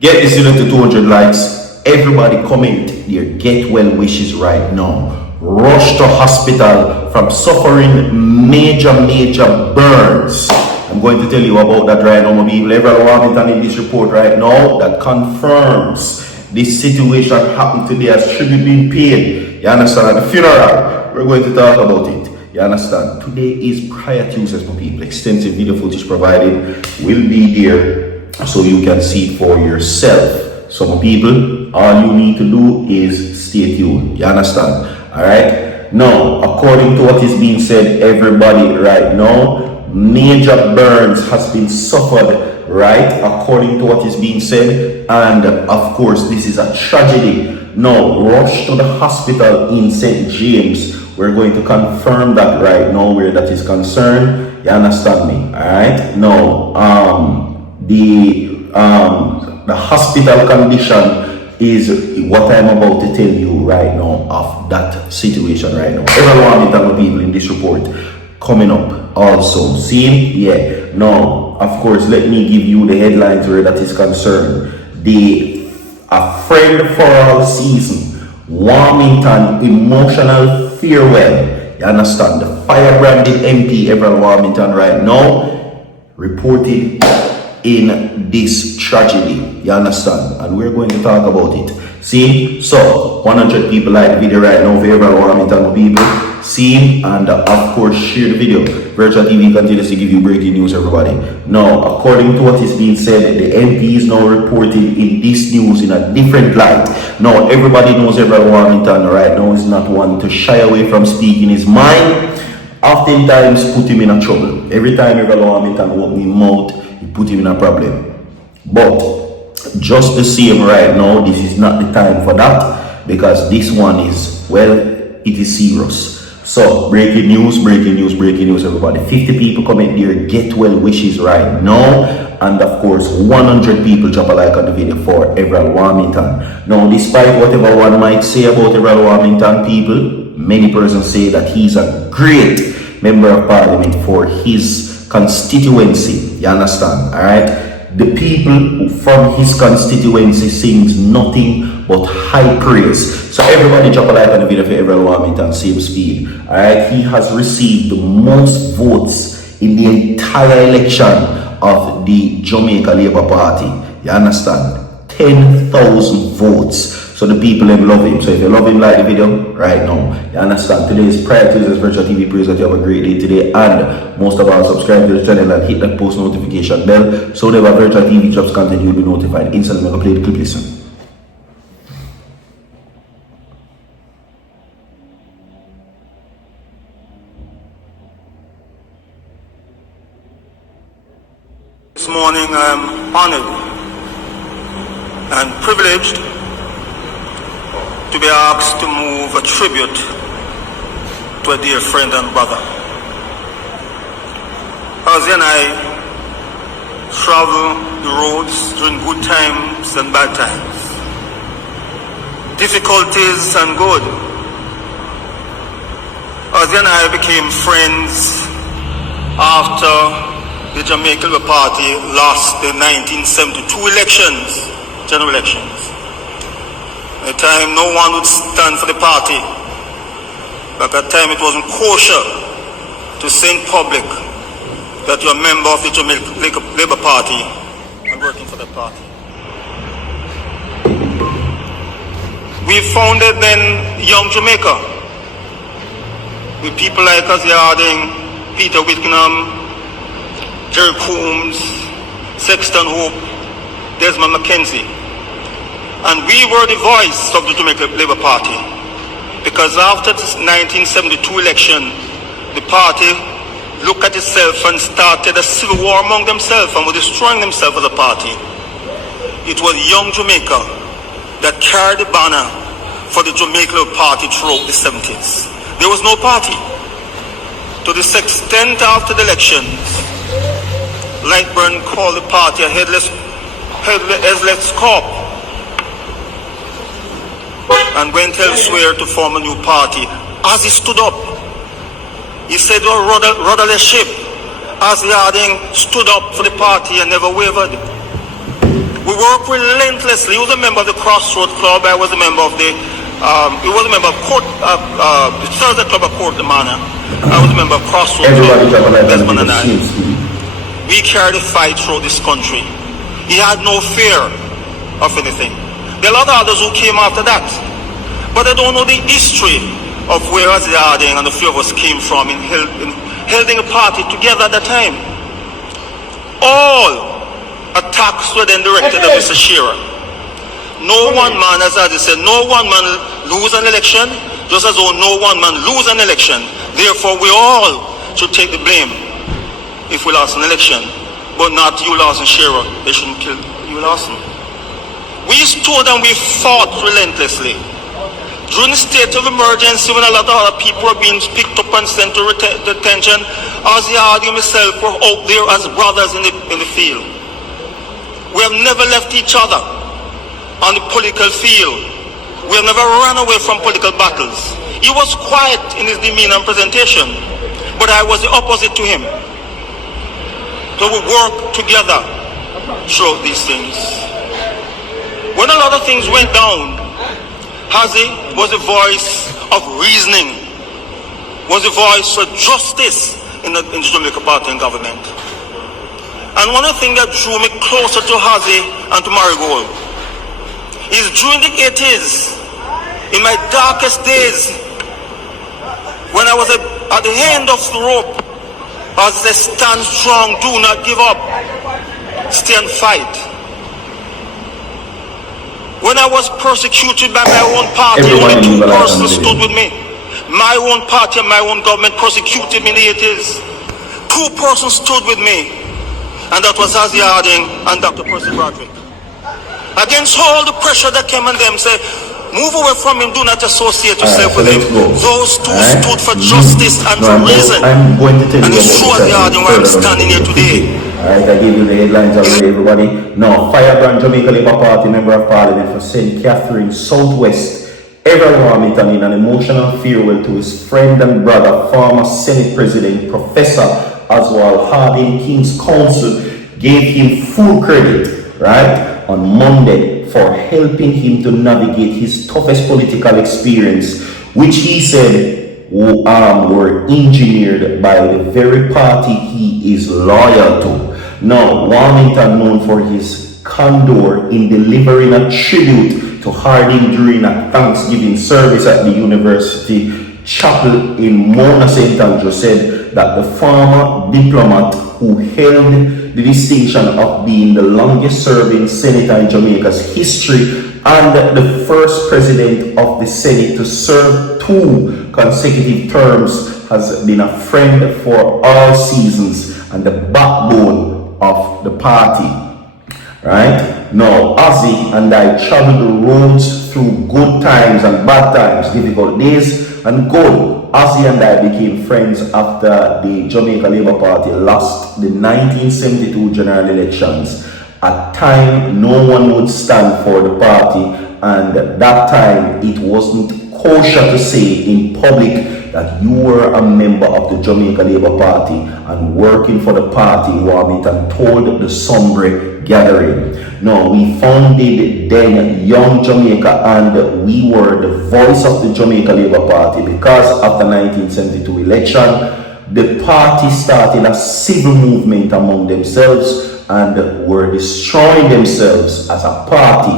Get this video to 200 likes. Everybody comment their get well wishes right now. Rush to hospital from suffering major burns. I'm going to tell you about that right now, my people. Everald Warmington in this report right now that confirms this situation happened today as tribute being paid. You understand? At the funeral, we're going to talk about it. You understand? Today is prior Tuesday, my people. Extensive video footage provided will be there so you can see for yourself. So my people, all you need to do is stay tuned. You understand? Alright? Now, according to what is being said, everybody right now, major burns has been suffered, right? According to what is being said. And of course, this is a tragedy. Now, rush to the hospital in St. James. We're going to confirm that right now where that is concerned. You understand me? Alright? Now, the hospital condition is what I'm about to tell you right now of that situation right now. Everyone Warmington people in this report coming up also. See? Yeah. Now, of course, let me give you the headlines where that is concerned. A friend for all season. Warmington emotional farewell. You understand? The firebranded MP Everald Warmington right now reported in this tragedy. You understand? And we're going to talk about it. See? So 100 people like the video right now for Everald Warmington people. See? And of course share the video. Virtual TV continues to give you breaking news, everybody. Now, according to what is being said, the MP is now reporting in this news in a different light. Now, everybody knows Everald Warmington right now is not one to shy away from speaking his mind. Oftentimes put him in a trouble. Every time Everald Warmington open his mouth, he put him in a problem. But just the same right now, this is not the time for that, because this one is, well, it is serious. So breaking news, everybody. 50 people comment their get well wishes right now, and of course 100 people drop a like on the video for Everald Warmington. Now, despite whatever one might say about Everald Warmington people, many persons say that he's a great member of parliament for his constituency. You understand? Alright? The people from his constituency sings nothing but high praise. So everybody drop a like on the video for Everald Warmington, same speed. Alright? He has received the most votes in the entire election of the Jamaica Labour Party. You understand? 10,000 votes. So the people them love him. So if you love him, like the video right now. You understand? Today is prior to this virtual TV. Praise that you have a great day today. And most of all, subscribe to the channel and hit that post notification bell. So whenever virtual TV drops content, you'll be notified instantly. Play the clip, listen. This morning I am honored and privileged to be asked to move a tribute to a dear friend and brother. As and I travel the roads during good times and bad times, difficulties and good. As and I became friends after the Jamaica Labour Party lost the 1972 elections, general elections. At the time, no one would stand for the party. But at the time, it wasn't kosher to say in public that you're a member of the Jamaica Labour Party and working for the party. We founded then Young Jamaica with people like Ozzy Harding, Peter Whitcomb, Jerry Coombs, Sexton Hope, Desmond McKenzie. And we were the voice of the Jamaica Labour Party, because after the 1972 election, the party looked at itself and started a civil war among themselves and were destroying themselves as a party. It was Young Jamaica that carried the banner for the Jamaica Labour Party throughout the 70s. There was no party. To this extent, after the elections, Lightburn called the party a headless corp, and went elsewhere to form a new party. As he stood up, he said, "Oh, rudderless ship." As Harding stood up for the party and never wavered. We worked relentlessly. He was a member of the Crossroads Club. I was a member of the, he was a member of the Thursday Club of Court Manor. I was a member of Crossroads Club, Desmond and I. We carried the fight through this country. He had no fear of anything. There are a lot of others who came after that. But I don't know the history of where Ozzy Harding and the few of us came from in holding a party together at that time. All attacks were then directed at Mr. Shearer. No one man, as I said, no one man lose an election, just as though no one man lose an election. Therefore, we all should take the blame if we lost an election, but not you, Lawson Shearer. They shouldn't kill you, Lawson. We stood and we fought relentlessly. During the state of emergency, when a lot of other people were being picked up and sent to detention, Ozzy Harding and myself were out there as brothers in the field. We have never left each other on the political field. We have never run away from political battles. He was quiet in his demeanor and presentation, but I was the opposite to him. So we worked together throughout these things. When a lot of things went down, Ozzy was a voice of reasoning, was a voice for justice in the Jamaica Party and government. And one of the things that drew me closer to Ozzy and to Marigold is during the 80s, in my darkest days, when I was at the end of the rope, Ozzy said, stand strong, do not give up, stay and fight. When I was persecuted by my own party, only two persons stood with me. My own party and my own government persecuted me in the 80s. Two persons stood with me, and that was Ozzy Harding and Dr. Percy Broderick. Against all the pressure that came on them, say, move away from him, do not associate yourself with him. Those two stood for justice and for reason. And it's true Ozzy Harding why I'm standing here today. Alright, I gave you the headlines already, everybody. Now, Firebrand Jamaica Labour Party Member of Parliament for St. Catherine Southwest, Everald Warmington, in an emotional farewell to his friend and brother, former Senate President Professor Oswald Harding. King's Council gave him full credit, right, on Monday for helping him to navigate his toughest political experience, which he said were engineered by the very party he is loyal to. Now, Warmington, known for his candor in delivering a tribute to Harding during a Thanksgiving service at the University Chapel in Mona St. Andrew, said that the former diplomat who held the distinction of being the longest serving senator in Jamaica's history and the first president of the Senate to serve 2 consecutive terms has been a friend for all seasons and the backbone of the party. Right now, Ozzy and I traveled the roads through good times and bad times, difficult days and good. Ozzy and I became friends after the Jamaica Labour Party lost the 1972 general elections. At time no one would stand for the party, and at that time it wasn't kosher to say in public that you were a member of the Jamaica Labour Party and working for the party, Warmington told the Sombre gathering. Now, we founded then Young Jamaica, and we were the voice of the Jamaica Labour Party because after 1972 election, the party started a civil movement among themselves and were destroying themselves as a party.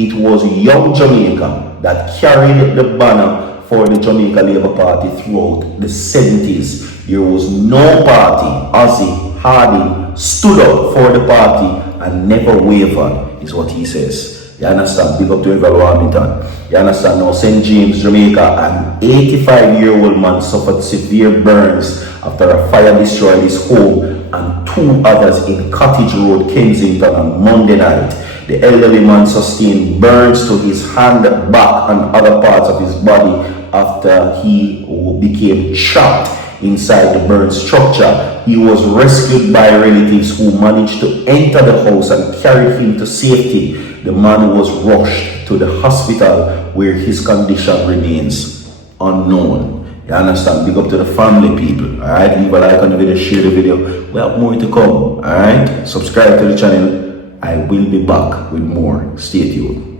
It was Young Jamaica that carried the banner for the Jamaica Labour Party throughout the 70s. There was no party. Ozzy Harding stood up for the party and never wavered, is what he says. You understand? Big up to Everald Warmington. You understand? Now, St. James, Jamaica, an 85-year-old man suffered severe burns after a fire destroyed his home and 2 others in Cottage Road, Kensington on Monday night. The elderly man sustained burns to his hand, back and other parts of his body after he became trapped inside the burned structure. He was rescued by relatives who managed to enter the house and carried him to safety. The man was rushed to the hospital where his condition remains unknown. You understand? Big up to the family, people. Alright, leave a like on the video, share the video. We have more to come. Alright, subscribe to the channel. I will be back with more. Stay tuned.